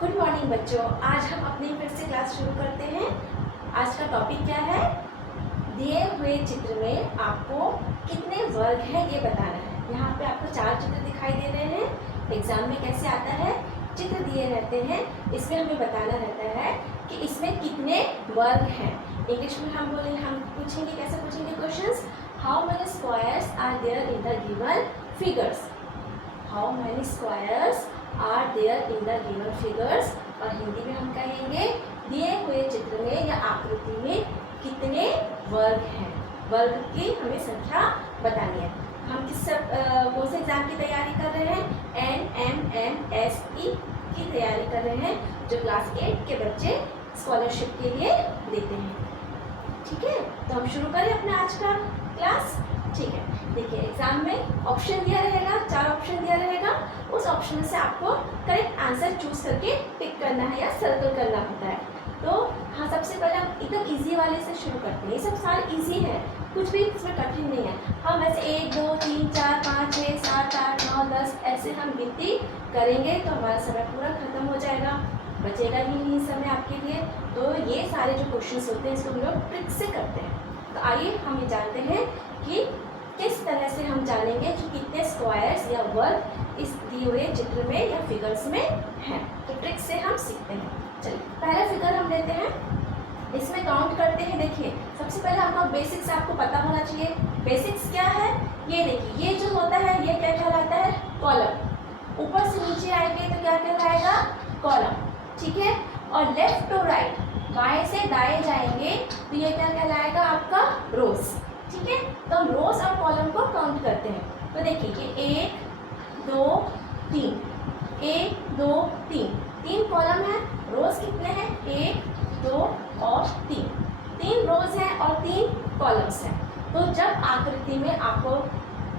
Good morning बच्चों, आज हम अपनी फिर से क्लास शुरू करते हैं। आज का टॉपिक क्या है? दिए हुए चित्र में आपको कितने वर्ग हैं ये बताना है। यहाँ पे आपको 4 चित्र दिखाई दे रहे हैं। एग्जाम में कैसे आता है, चित्र दिए रहते हैं, इसमें हमें बताना रहता है कि इसमें कितने वर्ग हैं। इंग्लिश में हम पूछेंगे, कैसे पूछेंगे questions? How many squares are there in the given figures. How many squares are there in the given figures. और हिंदी में हम कहेंगे दिए हुए चित्र में या आकृति में कितने वर्ग हैं। वर्ग की हमें संख्या बतानी है। हम कौन से एग्जाम की तैयारी कर रहे हैं? NMMSE की तैयारी कर रहे हैं, जो क्लास 8 के बच्चे स्कॉलरशिप के लिए देते हैं। ठीक है, तो हम शुरू करें अपना आज का क्लास। ठीक है, देखिए एग्जाम में ऑप्शन दिया रहेगा, 4 ऑप्शन दिया रहेगा। उस ऑप्शन से आपको करेक्ट आंसर चूज करके टिक करना है या सर्कल करना होता है। तो हाँ, सबसे पहले हम एकदम इजी वाले से शुरू करते हैं। ये सब सारे इजी है, कुछ भी इसमें कठिन नहीं है। हम ऐसे 1 2 3 4 5 6 7 8 9 10 ऐसे हम गिनती करेंगे तो हमारा समय पूरा खत्म हो जाएगा, बचेगा ही नहीं समय आपके लिए। तो ये सारे जो क्वेश्चंस होते हैं इसको हम लोग ट्रिक से करते हैं। तो आइए हम ये जानते हैं कि किस तरह से हम जानेंगे कि कितने स्क्वायर्स या वर्ग इस दिए हुए चित्र में या फिगर्स में हैं। तो ट्रिक से हम सीखते हैं। चलिए पहला फिगर हम लेते हैं, इसमें काउंट करते हैं। देखिए सबसे पहले आपका बेसिक्स आपको पता होना चाहिए। बेसिक्स क्या है? ये देखिए, ये जो होता है ये क्या कहलाता है? कॉलम। ऊपर से नीचे आएंगे तो क्या कहलाएगा? कॉलम। ठीक है, और लेफ्ट टू राइट, बाएं से दाएं जाएंगे तो ये क्या कहलाएगा? आपका रोज। ठीक है, तो हम रोज और कॉलम को काउंट करते हैं। तो देखिए ये 1 2 3, 1 2 3, 3 कॉलम है। रोज कितने हैं? 1 2 और 3, 3 रोज हैं और 3 कॉलम्स हैं। तो जब आकृति में आपको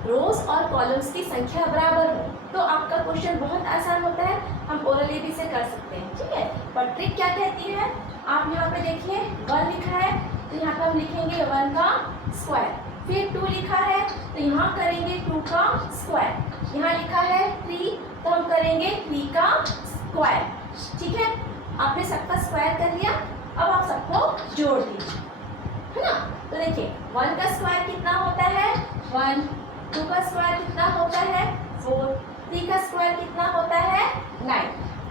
रोज और कॉलम्स की संख्या बराबर हो तो आपका क्वेश्चन बहुत आसान होता है, हम ओरली भी से कर सकते हैं। ठीक है, पर ट्रिक क्या कहती है? आप यहाँ पे देखिए 1 लिखा है तो यहाँ पर हम लिखेंगे 1 का स्क्वायर। फिर 2 लिखा है तो यहाँ करेंगे 2 का स्क्वायर। यहाँ लिखा है 3 तो हम करेंगे 3 का स्क्वायर। ठीक है, आपने सबका स्क्वायर कर लिया। अब आप सबको जोड़ दीजिए, है ना। तो देखिए 1 का स्क्वायर कितना होता है? 1। 2 का स्क्वायर कितना होता है? 4। 3 का स्क्वायर कितना होता है? 9।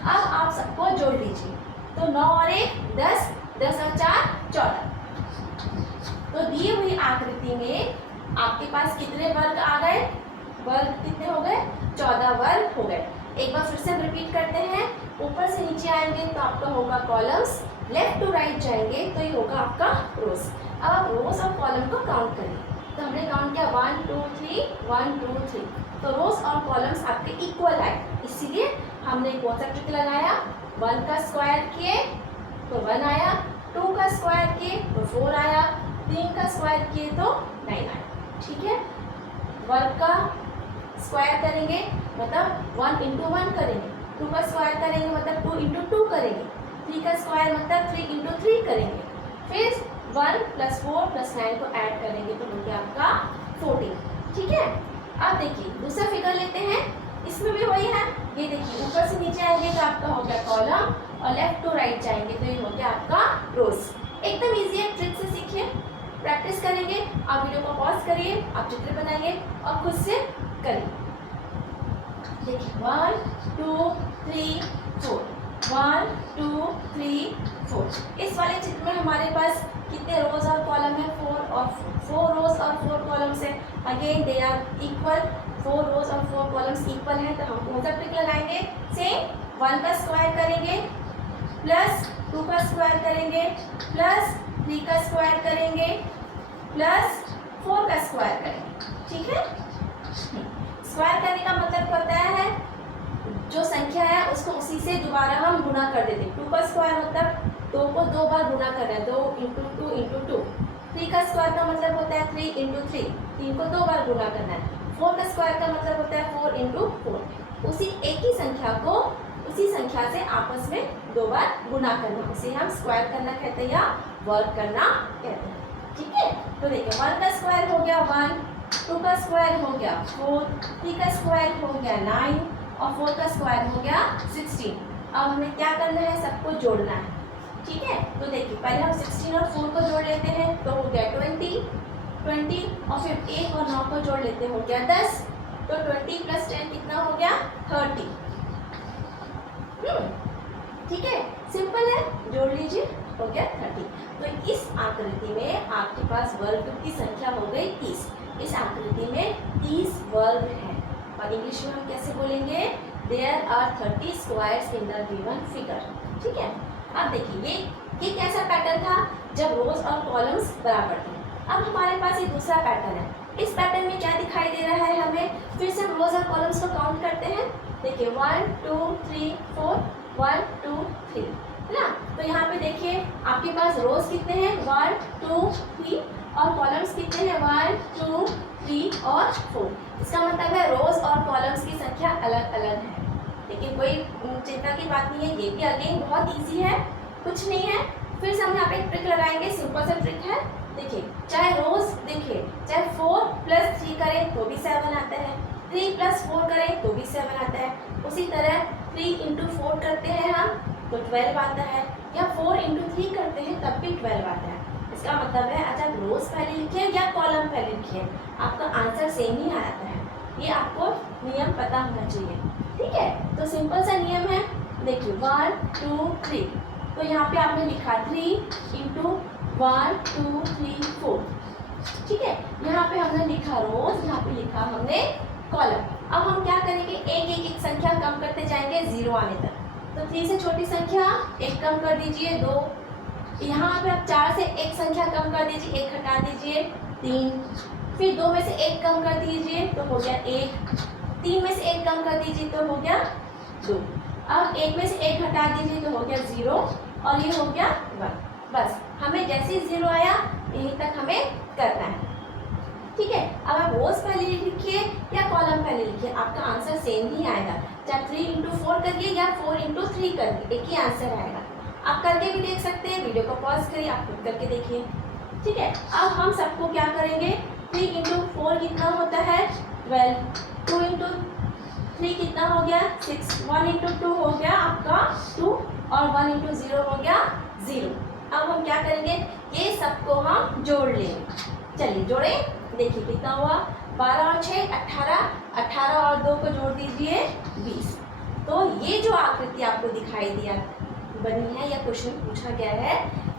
अब आप सबको जोड़ दीजिए तो 9 और 1 10, 10 और 4 14। तो दी हुई आकृति में आपके पास कितने वर्ग आ गए? वर्ग कितने हो गए? 14 वर्ग हो गए। एक बार फिर से रिपीट करते हैं। ऊपर से नीचे आएंगे तो आपका होगा कॉलम्स, लेफ्ट टू राइट जाएंगे तो ये होगा आपका रोज। अब आप रोज और कॉलम को काउंट करिए। तो हमने काउंट किया 1 2 3 1 2 3। तो रोज और कॉलम्स आपके इक्वल आए, इसीलिए हमने कौन सा ट्रिक लगाया? 1 का स्क्वायर किए तो 1 आया, 2 का स्क्वायर किए तो 4 आया, 3 का स्क्वायर किए तो 9 आया। ठीक है, वर्ग का स्क्वायर करेंगे मतलब 1 इंटू 1 करेंगे, 2 का स्क्वायर करेंगे मतलब 2 इंटू 2 करेंगे, 3 का स्क्वायर मतलब 3 इंटू 3 करेंगे। फिर 1 + 4 + 9 को ऐड करेंगे तो हो गया आपका 14। ठीक है, अब देखिए दूसरा फिगर लेते हैं, इसमें भी वही है। ये देखिए ऊपर से नीचे आएंगे तो आपका हो गया कॉलम और लेफ्ट टू राइट जाएंगे तो ये हो गया आपका रोज। एकदम ईजी है, ट्रिक से सीखिए, प्रैक्टिस करेंगे। आप वीडियो को पॉज करिए, आप चित्र बनाइए और खुद से करिए। देखिए 1 2 3 4, 1 2 3 4। इस वाले चित्र में हमारे पास कितने रोज और कॉलम है? 4 रोज और 4 कॉलम्स है। अगेन दे आर इक्वल, 4 रोज और 4 कॉलम्स इक्वल हैं। तो हम कौन सा ट्रिक लगाएंगे? सेम 1 का स्क्वायर करेंगे प्लस 2 का स्क्वायर करेंगे प्लस 3 का स्क्वायर करेंगे प्लस 4 का स्क्वायर करेंगे। ठीक है, स्क्वायर करने का मतलब होता है जो संख्या है उसको उसी से दोबारा हम गुना कर देते हैं। 2 का स्क्वायर मतलब 2 को 2 बार गुना करना है, 2 इंटू 2 इंटू 2। 3 का स्क्वायर का मतलब होता है 3 इंटू 3, 3 को 2 बार गुना करना है। 4 का स्क्वायर का मतलब होता है 4 इंटू 4। उसी एक ही संख्या को उसी संख्या से आपस में 2 बार गुना करना, उसे हम स्क्वायर करना कहते हैं या वर्ग करना कहते हैं। ठीक है, तो देखिए 1 का स्क्वायर हो गया 1, 2 का स्क्वायर हो गया 4, 3 का स्क्वायर हो गया 9 और 4 का स्क्वायर हो गया 16। अब हमें क्या करना है, सबको जोड़ना है। ठीक है, तो देखिए पहले हम 16 और 4 को जोड़ लेते हैं तो हो गया 20 और फिर 1 और 9 को जोड़ लेते हैं, हो गया 10। तो 20 + 10 कितना हो गया, 30। ठीक है, सिंपल है, जोड़ लीजिए, हो गया 30। तो इस आकृति में आपके पास वर्ग की संख्या हो गई 30। इस आकृति में 30 वर्ग हैं और इंग्लिश में हम कैसे बोलेंगे, there are 30 squares in the given figure. ठीक है, अब देखिए ये कैसा पैटर्न था, जब रोज और कॉलम्स बराबर थे। अब हमारे पास ये दूसरा पैटर्न है। इस पैटर्न में क्या दिखाई दे रहा है हमें, फिर से रोज और कॉलम्स को काउंट करते हैं। देखिए 1 2 3 4, 1 2 3, है ना। तो यहाँ पे देखिए आपके पास रोज कितने हैं, 1 2 3, और कॉलम्स कितने हैं, 1 2 3 और 4। इसका मतलब है रोज और कॉलम्स की संख्या अलग अलग है, लेकिन कोई चिंता की बात नहीं है, ये भी अगेन बहुत इजी है, कुछ नहीं है। फिर से हम यहाँ पे एक ट्रिक लगाएंगे, सिंपल सा ट्रिक है। देखिए चाहे रोज, देखिए चाहे 4 + 3 करें तो भी 7 आता है, 3 + 4 करें तो भी 7 आता है। उसी तरह 3 × 4 करते हैं हम तो 12 आता है, या 4 × 3 करते हैं तब भी 12 आता है। इसका मतलब है अच्छा रोज पहले लिखिए या कॉलम पहले लिखिए, आपका आंसर सेम ही आता है। ये आपको नियम पता होना चाहिए। ठीक है, तो सिंपल सा नियम है। देखिए 1 2 3, तो यहाँ पे आपने लिखा 3 × 1 2 3 4। ठीक है, यहाँ पे हमने लिखा रोज, यहाँ पे लिखा हमने कॉलम। अब हम क्या करेंगे, एक संख्या कम करते जाएंगे 0 आने तक। तो 3 से छोटी संख्या 1 कम कर दीजिए 2, यहाँ पे आप 4 से 1 संख्या कम कर दीजिए, 1 हटा दीजिए 3, फिर 2 में से 1 कम कर दीजिए तो हो गया 1, 3 में से 1 कम कर दीजिए तो हो गया 2, अब 1 में से 1 हटा दीजिए तो हो गया 0 और ये हो गया 1। बस हमें जैसे ही 0 आया यहीं तक हमें करना है। ठीक है, अब आप रोज पहले लिखिए या कॉलम पहले लिखिए, आपका आंसर सेम ही आएगा। चाहे 3 × 4 करिए या 4 × 3 करिए, एक ही आंसर आएगा। आप करके भी देख सकते हैं, वीडियो को पॉज करिए, आप खुद करके देखिए। ठीक है, अब हम सबको क्या करेंगे, 3 × 4 कितना होता है 12, 2 × 3 कितना हो गया 6, 1 × 2 हो गया आपका 2 और 1 × 0 हो गया 0। अब हम क्या करेंगे, ये सबको हम जोड़ लेंगे। चलिए जोड़ें, देखिए कितना हुआ, 12 और 6 18, 18 और 2 को जोड़ दीजिए 20। तो ये जो आकृति आपको दिखाई दिया बनी है या क्वेश्चन पूछा गया है,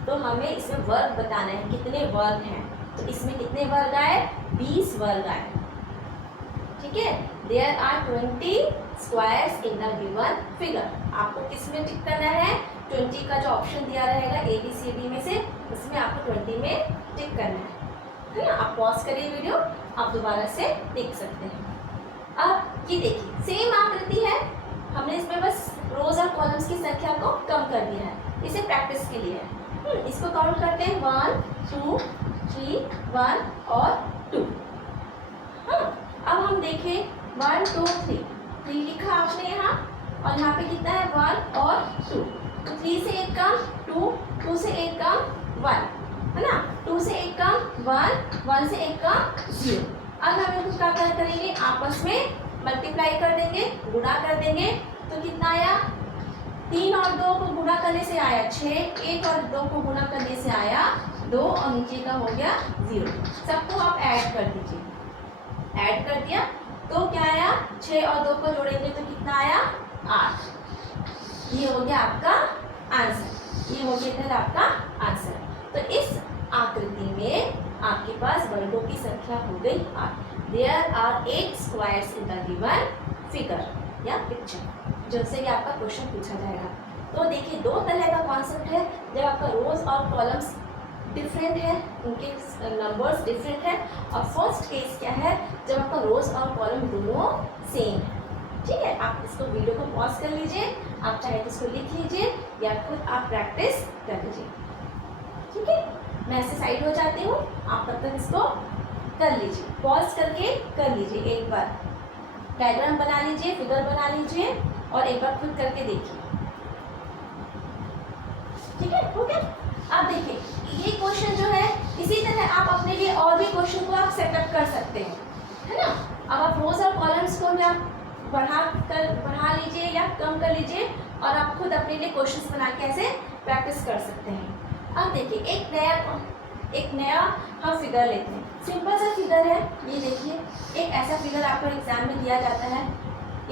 तो हमें इसमें वर्ग बताना है, कितने वर्ग हैं। तो इसमें कितने वर्ग आए, 20 वर्ग आए। ठीक है, there are 20 squares in the given figure. आपको किस में टिक करना है, 20 का जो ऑप्शन दिया रहेगा ABCD में से, उसमें आपको 20 में टिक करना है ना। आप पॉज करिए वीडियो, आप दोबारा से देख सकते हैं। अब ये देखिए सेम आकृति है, हमने इसमें बस रोज और कॉलम्स की संख्या को कम कर दिया है, इसे प्रैक्टिस के लिए है। इसको काउंट करते हैं 1 2 3, 1 और 2। हाँ, अब हम देखें 1 2 3 लिखा आपने यहाँ, और यहाँ पे कितना है 1 और 2। तो 3 से 1 कम 2, 2 से 1 कम 1, है ना, 2 से 1 कम 1, 1 से 1 कम 0। अब हम इनको क्या करेंगे, आपस में मल्टीप्लाई कर देंगे, गुणा कर देंगे। तो कितना आया, 3 और 2 को गुणा करने से आया 6, 1 और 2 को गुणा करने से आया 2 और नीचे का हो गया 0। सबको आप ऐड कर दीजिए, ऐड कर दिया तो क्या आया, 6 और 2 को जोड़ेंगे तो कितना आया 8। ये हो गया आपका आंसर, ये हो गया इधर आपका आंसर। तो इस आकृति में आपके पास वर्गों की संख्या हो गई 8। There are 8 squares in the given figure या पिक्चर, जिससे कि आपका क्वेश्चन पूछा जाएगा। तो देखिए दो तरह का कॉन्सेप्ट है, जब आपका रोज और कॉलम्स डिफरेंट है, उनके नंबर्स डिफरेंट है। और फर्स्ट केस क्या है, जब आपका रोज और कॉलम दोनों सेम है। ठीक है, आप इसको वीडियो को पॉज कर लीजिए, आप चाहे तो इसको लिख लीजिए या खुद आप प्रैक्टिस कर लीजिए। ठीक है, मैं ऐसे साइड हो जाती हूँ, आप तब तक इसको कर लीजिए, पॉज करके कर लीजिए, एक बार डायग्राम बना लीजिए, फिगर बना लीजिए और एक बार खुद करके देखिए। ठीक है, हो गया। अब देखिए ये क्वेश्चन जो है, इसी तरह आप अपने लिए और भी क्वेश्चन को आप सेटअप कर सकते हैं, है ना। अब आप रोज और कॉलम्स को भी आप बढ़ा लीजिए या आप कम कर लीजिए और आप खुद अपने लिए क्वेश्चंस बना के ऐसे प्रैक्टिस कर सकते हैं। अब देखिए एक नया हम फिगर लेते हैं। सिंपल सा फिगर है, ये देखिए एक ऐसा फिगर आपको एग्जाम में दिया जाता है।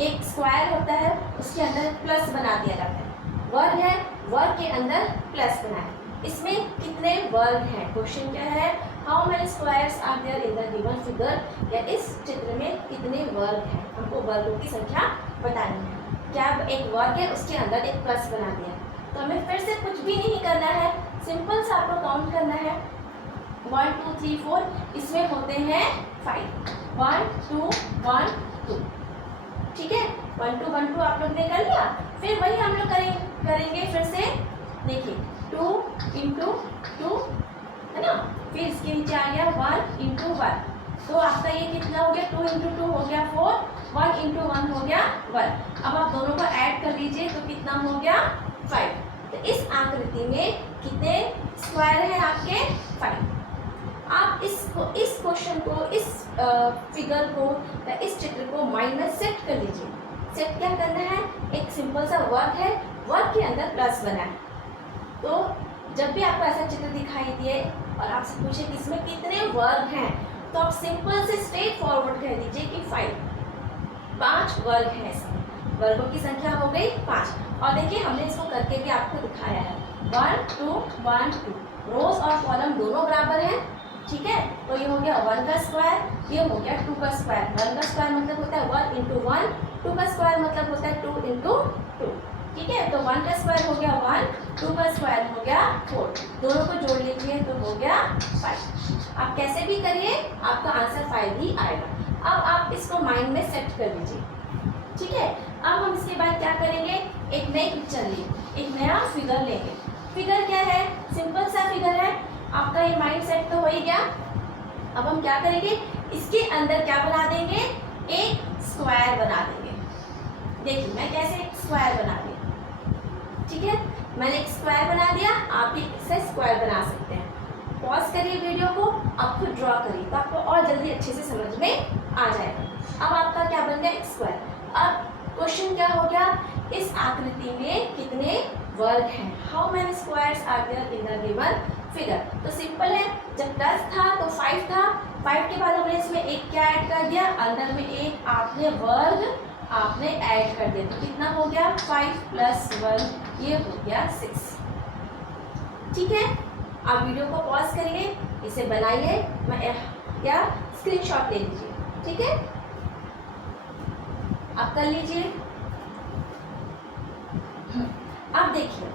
एक स्क्वायर होता है, उसके अंदर प्लस बना दिया जाता है। वर्ग है, वर्ग के अंदर प्लस बना है। इसमें कितने वर्ग हैं? क्वेश्चन क्या है, how many squares are there in the given figure, या इस चित्र में कितने वर्ग हैं, हमको वर्गों की संख्या बतानी है। क्या एक वर्ग है, उसके अंदर एक प्लस बना दिया, तो हमें फिर से कुछ भी नहीं करना है, सिंपल सा आपको काउंट करना है। 1 2 3 4, इसमें होते हैं 5, 1 2 1 2, ठीक है। 1 2 1 2 आप लोग ने कर लिया। फिर वही हम लोग करेंगे फिर से, देखिए 2 इंटू 2 है ना, फिर इसके नीचे आ गया 1 इंटू 1, तो आपका ये कितना हो गया, 2 इंटू 2 हो गया 4, 1 इंटू 1 हो गया 1। अब आप दोनों को ऐड कर लीजिए तो कितना हो गया 5। तो इस आकृति में कितने स्क्वायर हैं आपके, 5। आप इस क्वेश्चन को, इस फिगर को या इस चित्र को माइंड में सेट कर लीजिए। सेट क्या करना है, एक सिंपल सा वर्ग है, वर्ग के अंदर प्लस बना है। तो जब भी आपको ऐसा चित्र दिखाई दिए और आपसे पूछे कि इसमें कितने वर्ग हैं, तो आप सिंपल से स्ट्रेट फॉरवर्ड कह दीजिए कि 5 वर्ग हैं। इसमें वर्गों की संख्या हो गई 5। और देखिए हमने इसको करके भी आपको दिखाया है, 1 2 1 2, रोज और कॉलम दोनों बराबर हैं, ठीक है। तो ये हो गया 1 का स्क्वायर, ये हो गया 2 का स्क्वायर। 1 का स्क्वायर मतलब होता है 1 इंटू 1, 2 का स्क्वायर मतलब होता है 2 इंटू 2, ठीक है। तो 1 का स्क्वायर हो गया 1, 2 का स्क्वायर हो गया 4, दोनों को जोड़ लीजिए तो हो गया 5। आप कैसे भी करिए आपका आंसर 5 ही आएगा। अब आप इसको माइंड में सेट कर लीजिए, ठीक है। अब हम इसके बाद क्या करेंगे, एक नई पिक्चर लेंगे, एक नया फिगर लेंगे। फिगर क्या है, सिंपल सा फिगर है। आपका ये माइंड सेट तो हो ही गया। अब हम क्या करेंगे, इसके अंदर क्या बना देंगे, एक स्क्वायर बना देंगे। देखिए मैं कैसे एक स्क्वायर बना दी, ठीक है। मैंने एक स्क्वायर बना दिया, आप भी इससे स्क्वायर बना सकते हैं। पॉज करिए वीडियो को, आप खुद ड्रॉ करिए तो आपको और जल्दी अच्छे से समझ में आ जाएगा। अब आपका क्या बन गया, एक स्क्वायर। अब क्वेश्चन क्या हो गया, इस आकृति में कितने वर्ग हैं, how many squares are there in the given figure. तो सिंपल है, जब 10 था तो 5 था, 5 के बाद हमने इसमें एक क्या ऐड कर दिया, अंदर में एक आपने वर्ग आपने ऐड कर दिया, तो कितना हो गया 5 प्लस 1, ये हो गया 6, ठीक है। आप वीडियो को पॉज करिए, इसे बनाइए या स्क्रीनशॉट ले लीजिए, ठीक है। आप कर लीजिए। अब देखिए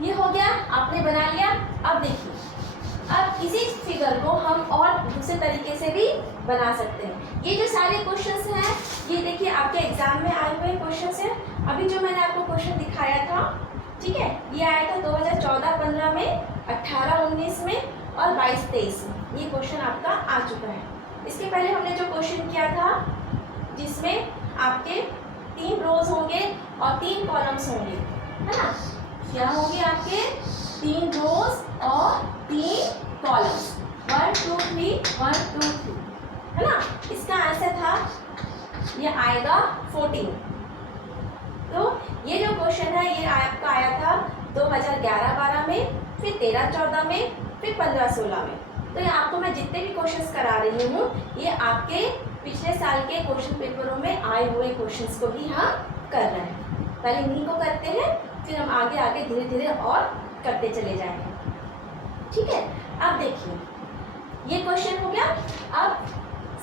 ये हो गया, आपने बना लिया। अब देखिए, अब इसी फिगर को हम और दूसरे तरीके से भी बना सकते हैं। ये जो सारे क्वेश्चंस हैं, ये देखिए आपके एग्जाम में आए हुए क्वेश्चंस हैं। अभी जो मैंने आपको क्वेश्चन दिखाया था, ठीक है, ये आया था 2014-15 में, 18-19 में और 22-23 में। ये क्वेश्चन आपका आ चुका है। इसके पहले हमने जो क्वेश्चन किया था, जिसमें आपके 3 रोज होंगे और 3 कॉलम्स होंगे, है ना। क्या होंगे आपके 3 रोज और 3 कॉलम्स, 1 2 3 1 2 3, है ना। इसका आंसर था, ये आएगा 14। तो ये जो क्वेश्चन है ये आपका आया था 2011-12 में, फिर 13-14 में, फिर 15-16 में। तो ये आपको मैं जितने भी क्वेश्चंस करा रही हूँ, ये आपके पिछले साल के क्वेश्चन पेपरों में आए हुए क्वेश्चंस को भी हम कर रहे हैं। पहले इन्हीं को करते हैं, फिर हम आगे आगे धीरे धीरे और करते चले जाएंगे, ठीक है। अब देखिए ये क्वेश्चन हो गया। अब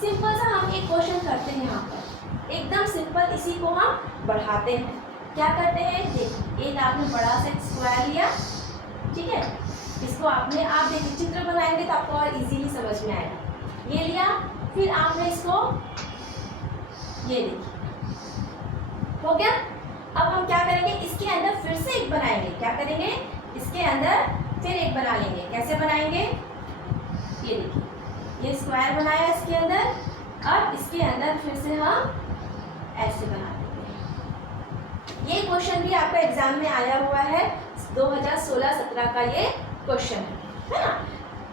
सिंपल सा हम एक क्वेश्चन करते हैं यहाँ पर, एकदम सिंपल। इसी को हम बढ़ाते हैं। क्या करते हैं, देखिए एक आपने बड़ा सा स्क्वायर लिया, ठीक है। इसको आपने, आप देखिए चित्र बनाएंगे तो आपको और इजीली समझ में आएगा। ये लिया, फिर आपने इसको, ये देखिए हो गया। अब हम क्या करेंगे, इसके अंदर फिर से एक बनाएंगे। क्या करेंगे, इसके अंदर फिर एक बना लेंगे। कैसे बनाएंगे, ये देखिए, ये स्क्वायर बनाया इसके अंदर। अब इसके अंदर फिर से हम ऐसे बना देंगे। ये क्वेश्चन भी आपका एग्जाम में आया हुआ है, 2016-17 का ये क्वेश्चन है ना।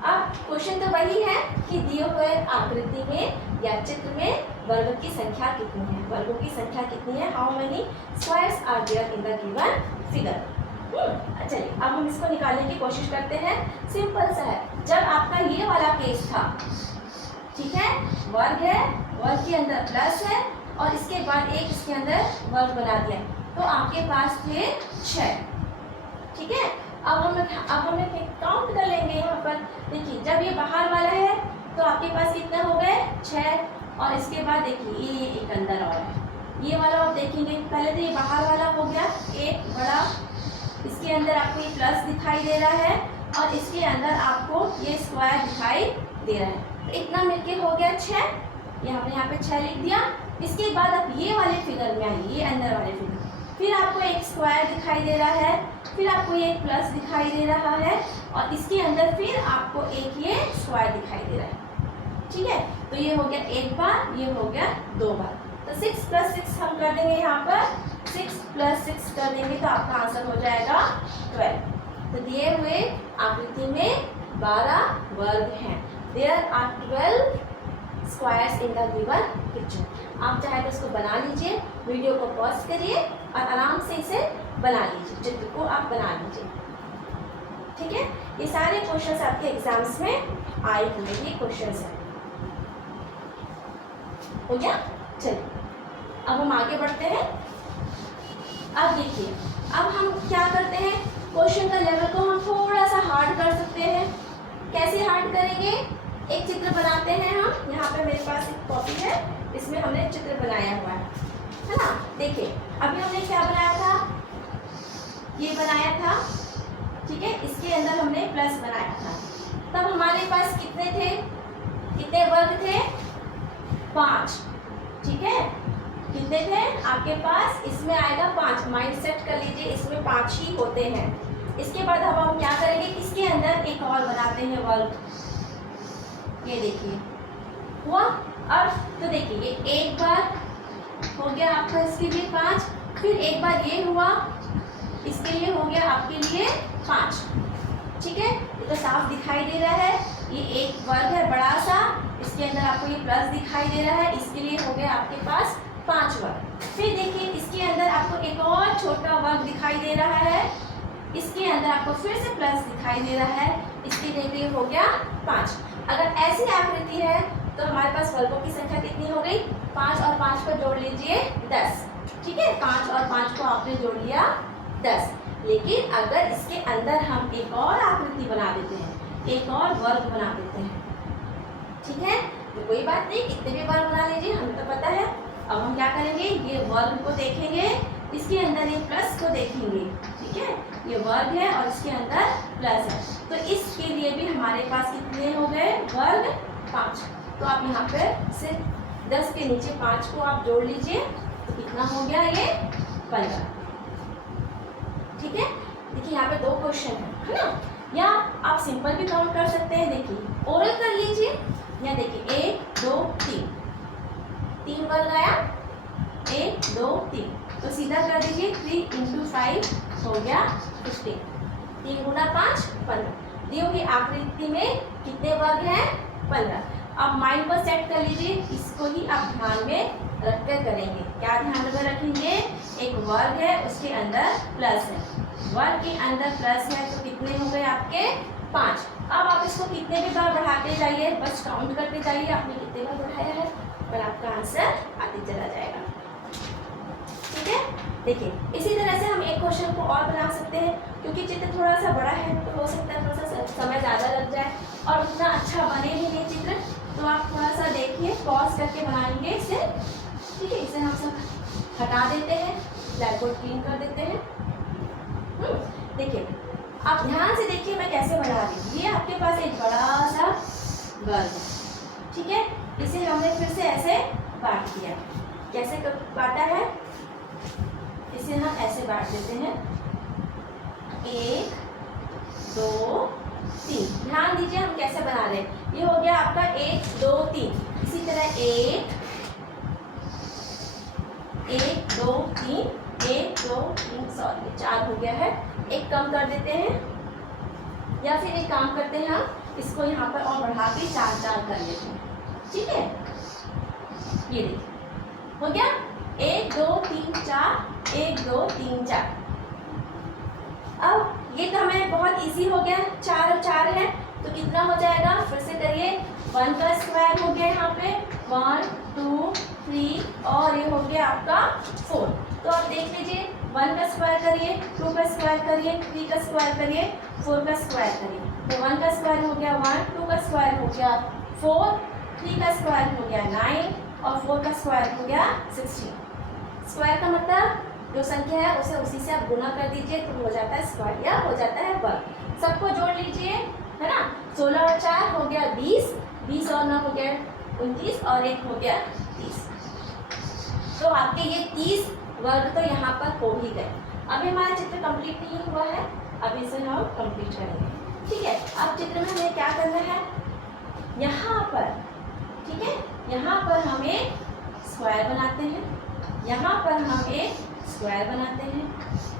अब क्वेश्चन तो वही है कि दिए हुए आकृति में या चित्र में वर्ग की संख्या कितनी है, वर्गों की संख्या कितनी है, how many squares are there in the given figure. चलिए अब हम इसको निकालने की कोशिश करते हैं। सिंपल सा है, जब आपका ये वाला केस था, ठीक है, वर्ग है, वर्ग के अंदर प्लस है और इसके बाद एक इसके अंदर वर्ग बना दिया, तो आपके पास थे 6, ठीक है। अब हम काउंट कर लेंगे यहाँ पर। देखिए जब ये बाहर वाला है तो आपके पास कितना हो गए 6, और इसके बाद देखिए ये एक अंदर और है, ये वाला आप देखेंगे। पहले तो ये बाहर वाला हो गया एक बड़ा, इसके अंदर आपको ये प्लस दिखाई दे रहा है और इसके अंदर आपको ये स्क्वायर दिखाई दे रहा है, तो इतना मिलके हो गया 6। ये हमने यहाँ पे 6 लिख दिया। इसके बाद आप ये वाले फिगर में आइए, ये अंदर वाले फिगर, फिर आपको एक स्क्वायर दिखाई दे रहा है, फिर आपको ये एक प्लस दिखाई दे रहा है और इसके अंदर फिर आपको एक ये स्क्वायर दिखाई दे रहा है, ठीक है। तो ये हो गया एक बार, ये हो गया 2 बार। तो 6 + 6 हम कर देंगे यहाँ पर, 6 + 6 कर देंगे तो आपका आंसर हो जाएगा 12। तो दिए हुए आकृति में 12 वर्ग हैं। There are 12 squares in the given picture. आप चाहे तो इसको बना लीजिए, वीडियो को पॉज करिए और आराम से इसे बना लीजिए, चित्र को आप बना लीजिए, ठीक है। ये सारे क्वेश्चंस आपके एग्जाम्स में आए हुए ये क्वेश्चंस हैं। हो गया? चलिए अब हम आगे बढ़ते हैं। अब देखिए, अब हम क्या करते हैं, क्वेश्चन का लेवल को हम थोड़ा सा हार्ड कर सकते हैं। कैसे हार्ड करेंगे, एक चित्र बनाते हैं हम। यहाँ पे मेरे पास एक कॉपी है, इसमें हमने चित्र बनाया हुआ है ना। देखिए अभी हमने क्या बनाया था, ये बनाया था, ठीक है। इसके अंदर हमने प्लस बनाया था, तब हमारे पास कितने थे, कितने वर्ग थे, 5, ठीक है। कितने थे आपके पास, इसमें आएगा 5, माइंड सेट कर लीजिए, इसमें 5 ही होते हैं। इसके बाद अब हम क्या करेंगे, इसके अंदर एक और बनाते हैं वर्ग। ये देखिए हुआ। अब तो देखिए ये एक बार हो गया आपका इसके लिए 5, फिर एक बार ये हुआ, इसके लिए हो गया आपके लिए 5, ठीक है। ये तो साफ दिखाई दे रहा है, ये एक वर्ग है बड़ा सा, इसके अंदर आपको ये प्लस दिखाई दे रहा है, इसके लिए हो गया आपके पास 5 वर्ग। फिर देखिए इसके अंदर आपको एक और छोटा वर्ग दिखाई दे रहा है, इसके अंदर आपको फिर से प्लस दिखाई दे रहा है, इसके लिए हो गया 5। अगर ऐसी आकृति है तो हमारे पास वर्गों की संख्या कितनी हो गई, 5 और 5 को जोड़ लीजिए 10, ठीक है। 5 और 5 को आपने जोड़ लिया 10। लेकिन अगर इसके अंदर हम एक और आकृति बना देते हैं, एक और वर्ग बना देते हैं, ठीक है, तो कोई बात नहीं, कितने भी बार बना लीजिए, हमें तो पता है। अब हम क्या करेंगे, ये वर्ग को देखेंगे, इसके अंदर ये प्लस को देखेंगे, ठीक है। ये वर्ग है और इसके अंदर प्लस है, तो इसके लिए भी हमारे पास कितने हो गए वर्ग, 5। तो आप यहाँ पे सिर्फ 10 के नीचे 5 को आप जोड़ लीजिए, तो कितना हो गया ये 15, ठीक है। देखिए यहाँ पे 2 क्वेश्चन है ना, या आप सिंपल भी काउंट कर सकते हैं। देखिए ओरल कर लीजिए, या देखिए 1 2 3 वर्ग आया, 1 2 3, तो सीधा कर दीजिए, 3 × 5 हो गया 15, 3 × 5 15। दी हुई आकृति में कितने वर्ग हैं, 15। अब माइंड को सेट कर लीजिए, इसको ही आप ध्यान में रखकर करेंगे। क्या ध्यान में रखेंगे, एक वर्ग है उसके अंदर प्लस है, वर्ग के अंदर प्लस है, तो कितने हो गए आपके 5। अब आप इसको कितने भी बार बढ़ाते जाइए, बस काउंट करते जाइए आपने कितने बार बढ़ाया है, और आपका आंसर आते चला जाएगा, ठीक है। देखिए इसी तरह से हम एक क्वेश्चन को और बना सकते हैं, क्योंकि चित्र थोड़ा सा बड़ा है तो हो सकता है थोड़ा सा समय ज़्यादा लग जाए और उतना अच्छा बने भी नहीं चित्र, तो आप थोड़ा सा देखिए, पॉज करके बनाएंगे इसे, ठीक है। इसे हम सब हटा देते हैं, ब्लैक बोर्ड क्लीन कर देते हैं। देखिए आप ध्यान से देखिए मैं कैसे बना रही हूँ। ये आपके पास एक बड़ा सा वर्ग है, ठीक है। इसे हमने फिर से ऐसे बांट दिया, कैसे बांटा है, इसे हम ऐसे बांट देते हैं, 1 2 3। ध्यान दीजिए हम कैसे बना रहे हैं, ये हो गया आपका 1 2 3। इसी तरह 1 2 3 1 2 3, सॉरी 4 हो गया है, एक कम कर देते हैं, या फिर एक काम करते हैं हम इसको यहाँ पर और बढ़ा के 4 4 कर लेते हैं, ठीक है। ये देखिए हो गया 1 2 3 4 1 2 3 4। अब ये तो हमें बहुत इजी हो गया, 4 और 4 है तो कितना हो जाएगा, फिर से करिए 1 का स्क्वायर हो गया यहाँ पे 1 2 3 और ये हो गया आपका 4। तो आप देख लीजिए 1 का स्क्वायर करिए, 2 का स्क्वायर करिए, 3 का स्क्वायर करिए, 4 का स्क्वायर करिए। तो 1 का स्क्वायर हो गया 1, 2 का स्क्वायर हो गया 4, 3 का स्क्वायर हो गया 9 और 4 का स्क्वायर हो गया 16। स्क्वायर का मतलब जो संख्या है उसे उसी से आप गुना कर दीजिए तो हो जाता है स्क्वायर या हो जाता है वर्ग। सबको जोड़ लीजिए, है ना। 16 और 4 हो गया 20, 20 और 9 हो गया 29 और 1 हो गया 30। तो आपके ये 30 वर्ग तो यहाँ पर हो ही गए। अभी हमारा चित्र कंप्लीट नहीं हुआ है, अब इसे हम कंप्लीट करेंगे। ठीक है, अब चित्र में हमें क्या करना है, यहाँ पर, ठीक है, यहाँ पर हम एक स्क्वायर बनाते हैं, यहाँ पर हम एक स्क्वायर बनाते हैं,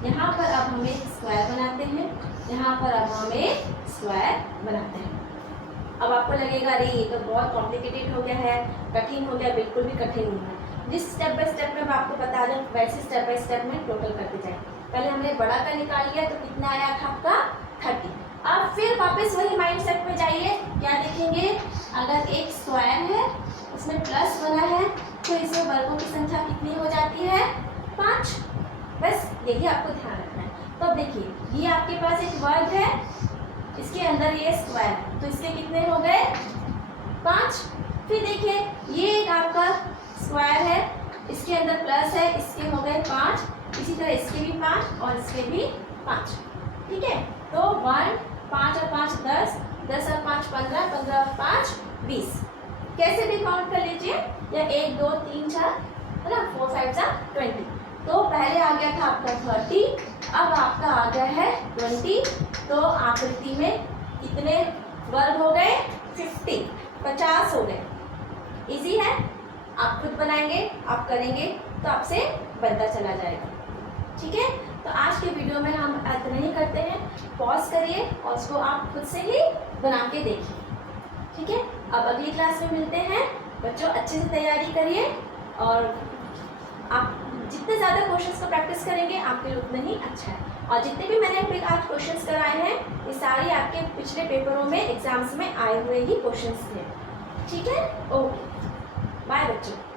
यहाँ पर अब हम एक स्क्वायर बनाते हैं, यहाँ पर अब हम एक स्क्वायर बनाते हैं। अब आपको लगेगा अरे ये तो बहुत कॉम्प्लिकेटेड हो गया है, कठिन हो गया, बिल्कुल भी कठिन नहीं है। जिस स्टेप बाय स्टेप में मैं आपको बता दूँ वैसे स्टेप बाय स्टेप में टोटल करते जाए। पहले हमने बड़ा का निकाल लिया तो कितना आया था आपका 30। अब फिर वापस वही माइंड सेट में जाइए, क्या देखेंगे, अगर एक स्क्वायर है उसमें प्लस बना है तो इसमें वर्गों की संख्या कितनी हो जाती है, 5। बस यही आपको ध्यान रखना है। तो अब देखिए ये आपके पास एक वर्ग है, इसके अंदर ये स्क्वायर है तो इसके कितने हो गए 5। फिर देखिए ये एक आपका स्क्वायर है, इसके अंदर प्लस है, इसके हो गए 5, इसी तरह इसके भी 5 और इसके भी 5। ठीक है, तो 1 5 और 5 10, 10 और 5 15, 15 और 5 20। कैसे भी काउंट कर लीजिए, या 1 2 3 4, है ना, 4 5 जा 20। तो पहले आ गया था आपका 30, अब आपका आ गया है 20। तो आकृति में कितने वर्ग हो गए, 50 हो गए। इजी है, आप खुद बनाएंगे, आप करेंगे तो आपसे बनता चला जाएगा। ठीक है, तो आज के वीडियो में हम इतना ही करते हैं, पॉज करिए और उसको आप खुद से ही बना के देखिए। ठीक है, अब अगली क्लास में मिलते हैं। बच्चों अच्छे से तैयारी करिए और आप जितने ज़्यादा क्वेश्चंस को प्रैक्टिस करेंगे आपके लिए उतना ही अच्छा है। और जितने भी मैंने आज क्वेश्चंस कराए हैं ये सारे आपके पिछले पेपरों में एग्जाम्स में आए हुए ही क्वेश्चंस थे। ठीक है, ओके, बाय बच्चों।